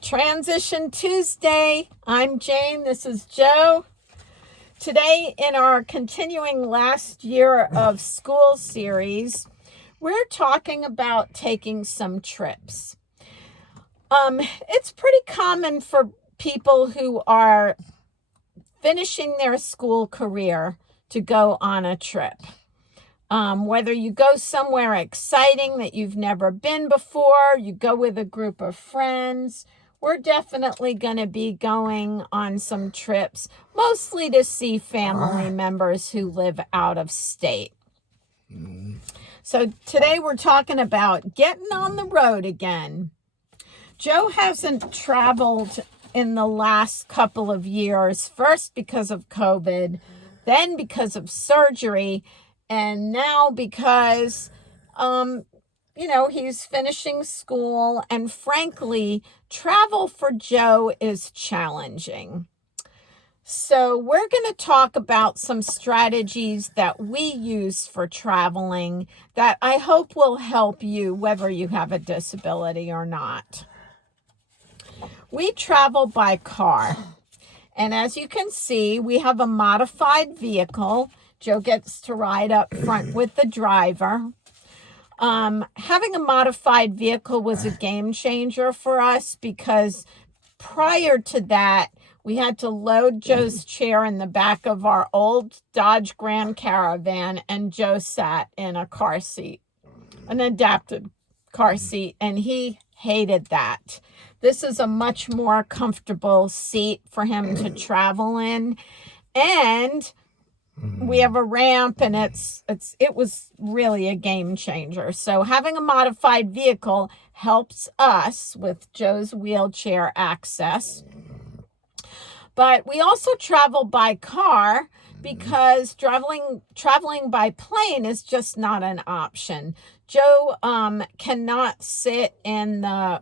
Transition Tuesday. I'm Jane. This is Joe. Today, in our continuing last year of school series, we're talking about taking some trips. It's pretty common for people who are finishing their school career to go on a trip. Whether you go somewhere exciting that you've never been before, you go with a group of friends, we're definitely going to be going on some trips, mostly to see family members who live out of state. So today we're talking about getting on the road again. Joe hasn't traveled in the last couple of years, first because of COVID, then because of surgery, and now because, he's finishing school, and frankly, travel for Joe is challenging. So we're going to talk about some strategies that we use for traveling that I hope will help you, whether you have a disability or not. We travel by car, and as you can see, we have a modified vehicle. Joe gets to ride up front with the driver. Having a modified vehicle was a game changer for us because prior to that, we had to load Joe's chair in the back of our old Dodge Grand Caravan, and Joe sat in a car seat, an adapted car seat, and he hated that. This is a much more comfortable seat for him to travel in, and we have a ramp, and it was really a game changer. So having a modified vehicle helps us with Joe's wheelchair access. But we also travel by car because traveling by plane is just not an option. Joe cannot sit in the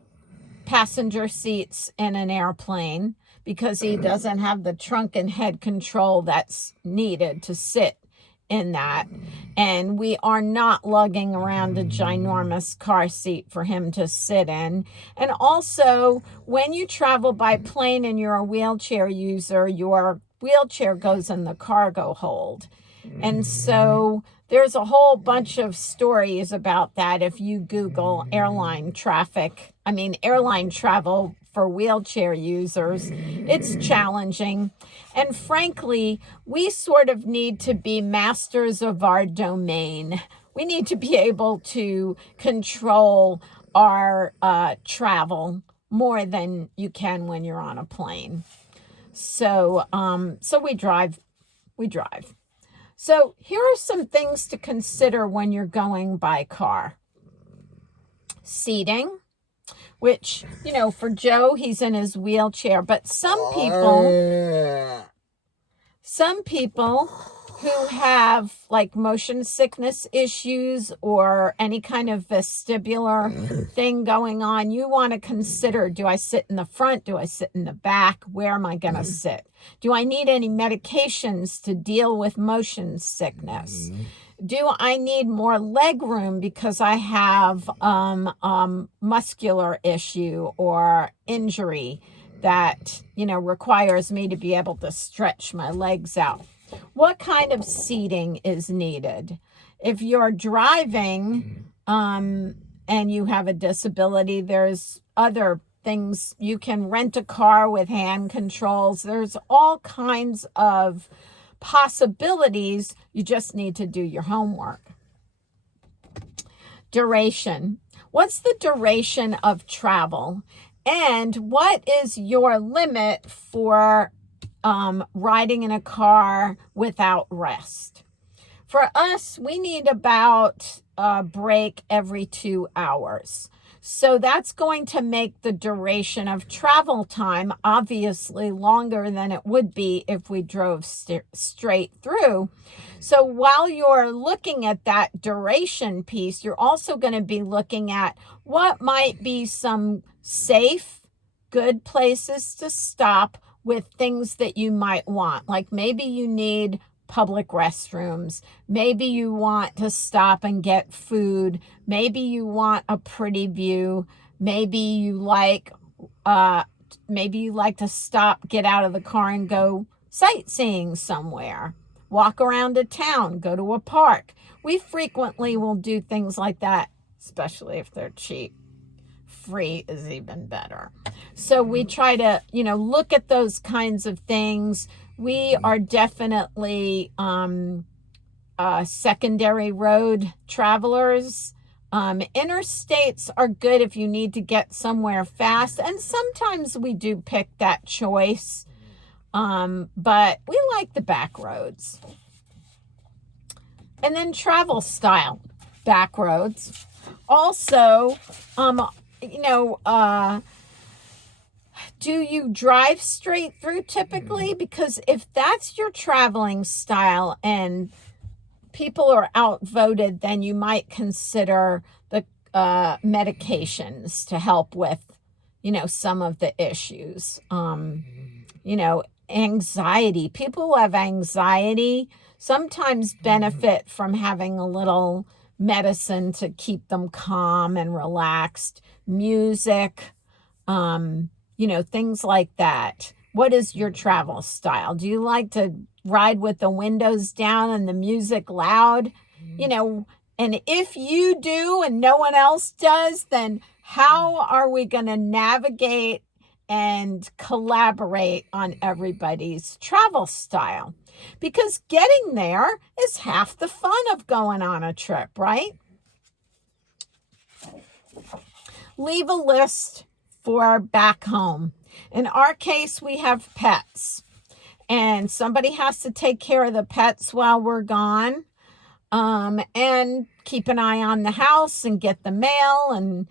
passenger seats in an airplane because he doesn't have the trunk and head control that's needed to sit in that. And we are not lugging around a ginormous car seat for him to sit in. And also, when you travel by plane and you're a wheelchair user, your wheelchair goes in the cargo hold. And so there's a whole bunch of stories about that if you Google airline travel for wheelchair users. It's challenging. And frankly, we sort of need to be masters of our domain. We need to be able to control our travel more than you can when you're on a plane. So we drive. So here are some things to consider when you're going by car. Seating, which, for Joe, he's in his wheelchair, but some people who have like motion sickness issues or any kind of vestibular thing going on, you want to consider, do I sit in the front? Do I sit in the back? Where am I going to sit? Do I need any medications to deal with motion sickness? Do I need more leg room because I have muscular issue or injury that, requires me to be able to stretch my legs out? What kind of seating is needed? If you're driving and you have a disability, there's other things. You can rent a car with hand controls. There's all kinds of possibilities. You just need to do your homework. Duration. What's the duration of travel? And what is your limit for riding in a car without rest? For us, we need about a break every 2 hours. So that's going to make the duration of travel time obviously longer than it would be if we drove straight through. So while you're looking at that duration piece, you're also going to be looking at what might be some safe, good places to stop with things that you might want. Like maybe you need public restrooms. Maybe you want to stop and get food. Maybe you want a pretty view. Maybe you like maybe you like to stop, get out of the car and go sightseeing somewhere, walk around a town, go to a park. We frequently will do things like that, especially if they're cheap. Free is even better. So we try to, look at those kinds of things. We are definitely secondary road travelers. Interstates are good if you need to get somewhere fast, and sometimes we do pick that choice, but we like the back roads. And then travel style, back roads. Also, do you drive straight through typically? Because if that's your traveling style and people are outvoted, then you might consider the medications to help with, some of the issues. Anxiety. People who have anxiety sometimes benefit from having a little medicine to keep them calm and relaxed. Music, things like that. What is your travel style? Do you like to ride with the windows down and the music loud? And if you do and no one else does, then how are we going to navigate and collaborate on everybody's travel style? Because getting there is half the fun of going on a trip, right? Leave a list for back home. In our case, we have pets, and somebody has to take care of the pets while we're gone, and keep an eye on the house and get the mail and,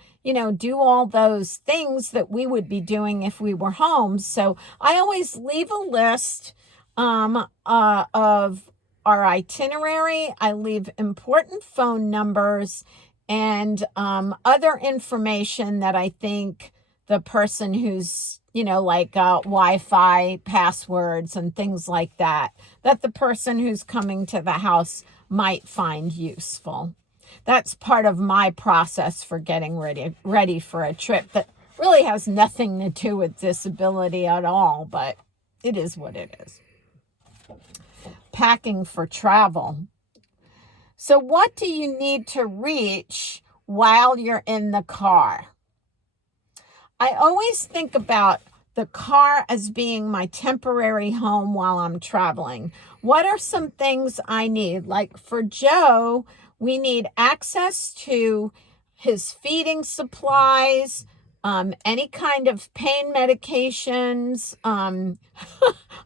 do all those things that we would be doing if we were home. So I always leave a list of our itinerary. I leave important phone numbers and other information that I think the person who's, like Wi-Fi passwords and things like that the person who's coming to the house might find useful. That's part of my process for getting ready for a trip that really has nothing to do with disability at all, but it is what it is. Packing for travel. So what do you need to reach while you're in the car? I always think about the car as being my temporary home while I'm traveling. What are some things I need? Like for Joe, we need access to his feeding supplies, any kind of pain medications,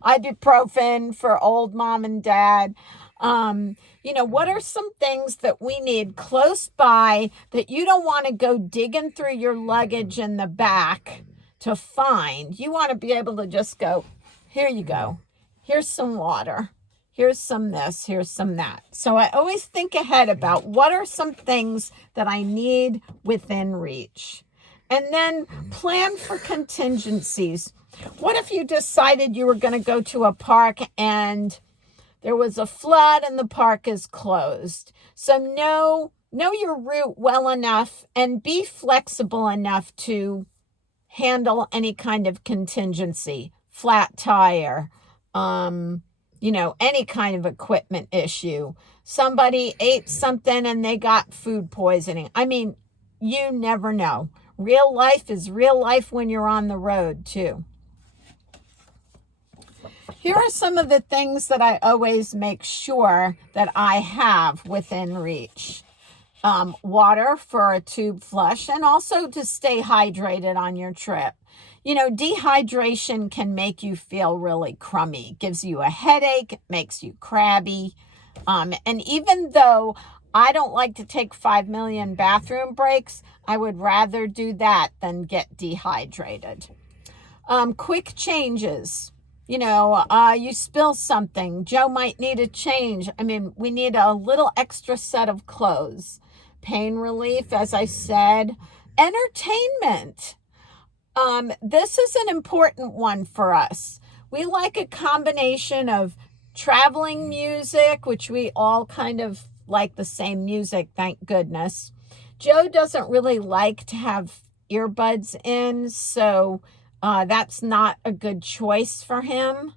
ibuprofen for old mom and dad. What are some things that we need close by that you don't want to go digging through your luggage in the back to find? You want to be able to just go, here you go. Here's some water. Here's some this. Here's some that. So I always think ahead about what are some things that I need within reach. And then plan for contingencies. What if you decided you were going to go to a park and there was a flood and the park is closed? So know your route well enough and be flexible enough to handle any kind of contingency, flat tire, any kind of equipment issue. Somebody ate something and they got food poisoning. I mean, you never know. Real life is real life when you're on the road too. Here are some of the things that I always make sure that I have within reach. Water for a tube flush, and also to stay hydrated on your trip. Dehydration can make you feel really crummy, gives you a headache, makes you crabby. And even though I don't like to take 5 million bathroom breaks, I would rather do that than get dehydrated. Quick changes. You spill something. Joe might need a change. We need a little extra set of clothes. Pain relief, as I said. Entertainment. This is an important one for us. We like a combination of traveling music, which we all kind of like the same music, thank goodness. Joe doesn't really like to have earbuds in, so that's not a good choice for him.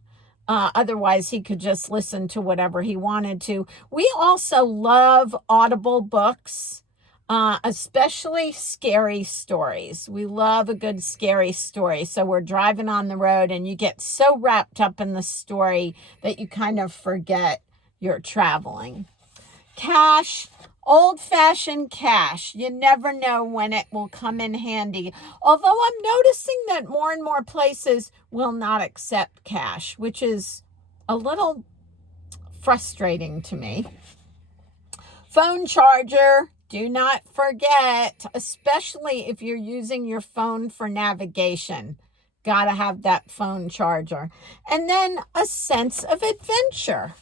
Otherwise, he could just listen to whatever he wanted to. We also love Audible books, especially scary stories. We love a good scary story. So we're driving on the road and you get so wrapped up in the story that you kind of forget you're traveling. Cash, old-fashioned cash. You never know when it will come in handy. Although I'm noticing that more and more places will not accept cash, which is a little frustrating to me. Phone charger, do not forget, especially if you're using your phone for navigation. Got to have that phone charger. And then a sense of adventure.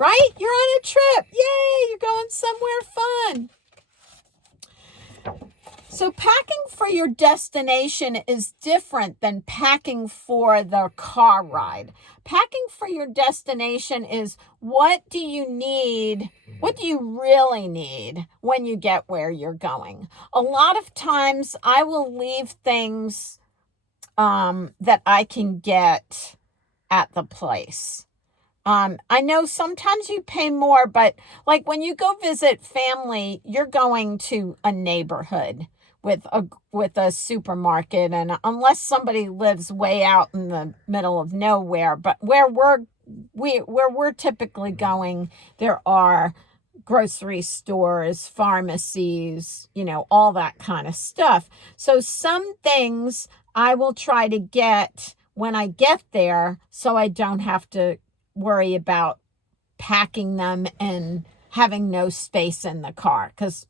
Right? You're on a trip. Yay, you're going somewhere fun. So packing for your destination is different than packing for the car ride. Packing for your destination is what do you need? What do you really need when you get where you're going? A lot of times I will leave things that I can get at the place. I know sometimes you pay more, but like when you go visit family, you're going to a neighborhood with a supermarket, and unless somebody lives way out in the middle of nowhere, but where we're typically going, there are grocery stores, pharmacies, all that kind of stuff. So some things I will try to get when I get there so I don't have to worry about packing them and having no space in the car, because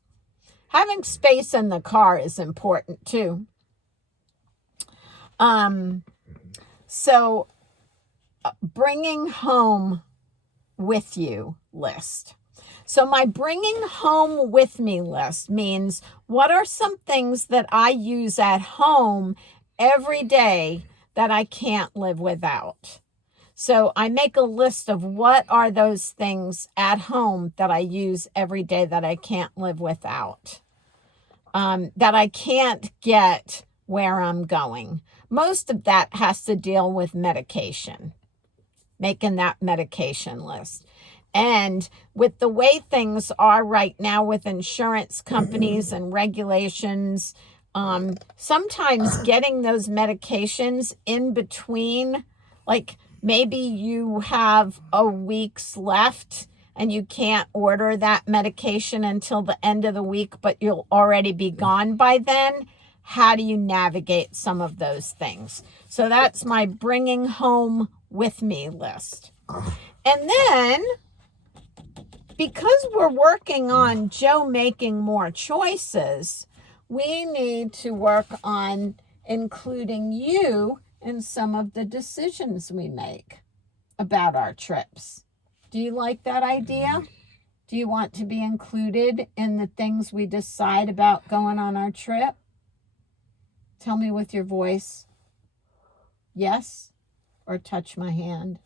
having space in the car is important too. So bringing home with you list. So my bringing home with me list means what are some things that I use at home every day that I can't live without. So I make a list of what are those things at home that I use every day that I can't live without, that I can't get where I'm going. Most of that has to deal with medication, making that medication list. And with the way things are right now with insurance companies and regulations, sometimes getting those medications in between, like maybe you have a week's left and you can't order that medication until the end of the week, but you'll already be gone by then. How do you navigate some of those things? So that's my bringing home with me list. And then, because we're working on Joe making more choices, we need to work on including you in some of the decisions we make about our trips. Do you like that idea? Do you want to be included in the things we decide about going on our trip? Tell me with your voice. Yes, or touch my hand.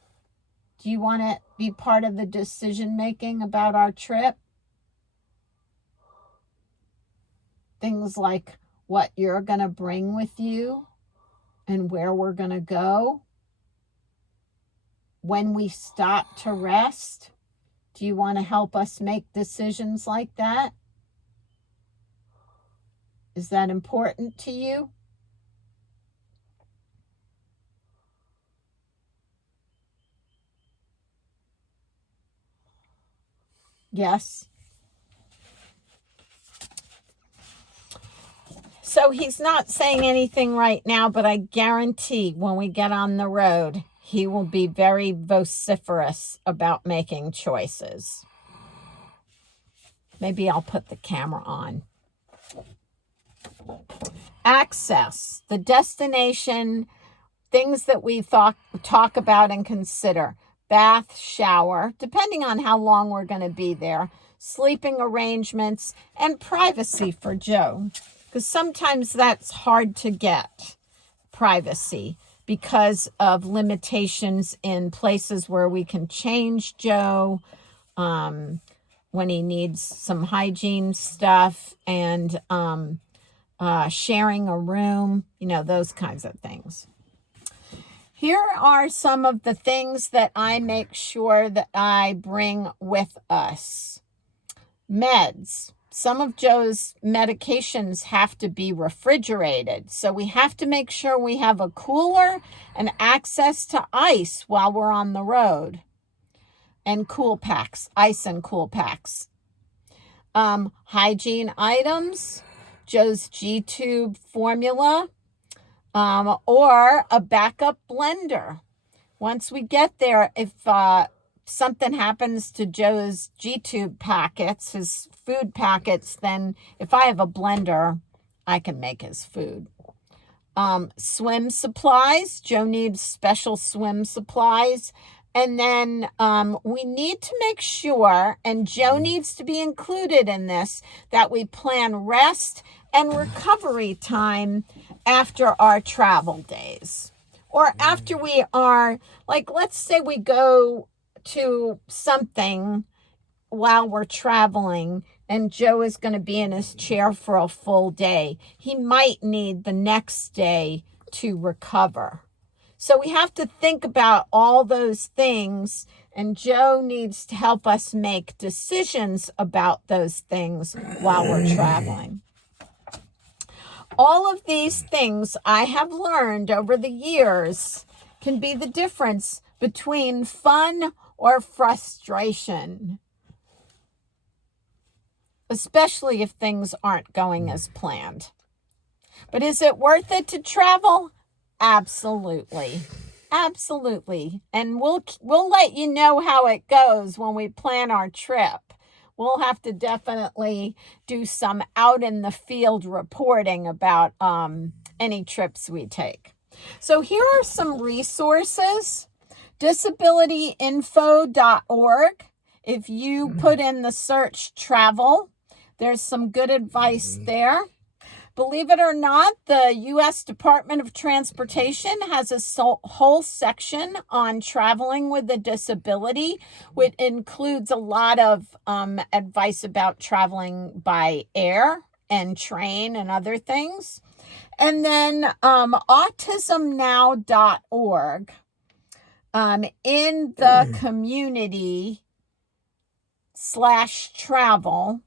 Do you want to be part of the decision making about our trip? Things like what you're going to bring with you and where we're going to go. When we stop to rest, do you want to help us make decisions like that? Is that important to you? Yes. So he's not saying anything right now, but I guarantee when we get on the road, he will be very vociferous about making choices. Maybe I'll put the camera on. Access, the destination, things that we talk about and consider. Bath, shower, depending on how long we're going to be there. Sleeping arrangements, and privacy for Joe. Because sometimes that's hard to get, privacy, because of limitations in places where we can change Joe when he needs some hygiene stuff, and sharing a room, those kinds of things. Here are some of the things that I make sure that I bring with us. Meds. Some of Joe's medications have to be refrigerated, so we have to make sure we have a cooler and access to ice while we're on the road. And cool packs, ice and cool packs. Hygiene items, Joe's G-tube formula, or a backup blender. Once we get there, if something happens to Joe's G-tube packets, his food packets, then if I have a blender, I can make his food. Swim supplies. Joe needs special swim supplies. And then we need to make sure, and Joe needs to be included in this, that we plan rest and recovery time after our travel days. Or after we are, like, let's say we go to something while we're traveling and Joe is going to be in his chair for a full day. He might need the next day to recover. So we have to think about all those things, and Joe needs to help us make decisions about those things while we're traveling. All of these things I have learned over the years can be the difference between fun or frustration, especially if things aren't going as planned. But is it worth it to travel? Absolutely. Absolutely. And we'll let you know how it goes when we plan our trip. We'll have to definitely do some out in the field reporting about any trips we take. So here are some resources. Disabilityinfo.org. If you put in the search travel, there's some good advice there. Believe it or not, the U.S. Department of Transportation has a whole section on traveling with a disability, which includes a lot of advice about traveling by air and train and other things. And then autismnow.org, in the community/travel.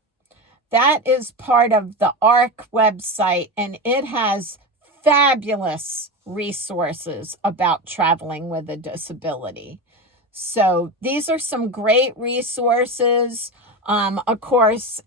That is part of the ARC website, and it has fabulous resources about traveling with a disability. So these are some great resources. Of course,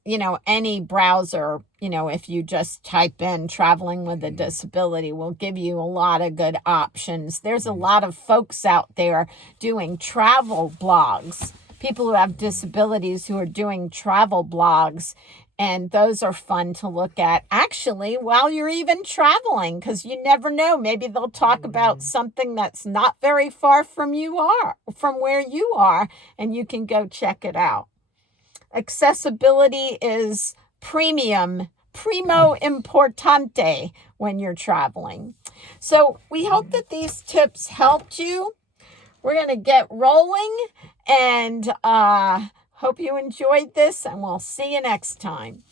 any browser, if you just type in traveling with a disability, will give you a lot of good options. There's a lot of folks out there doing travel blogs, people who have disabilities who are doing travel blogs. And those are fun to look at, actually, while you're even traveling, because you never know. Maybe they'll talk about something that's not very far from where you are, and you can go check it out. Accessibility is primo importante when you're traveling. So we hope that these tips helped you. We're going to get rolling, and hope you enjoyed this, and we'll see you next time.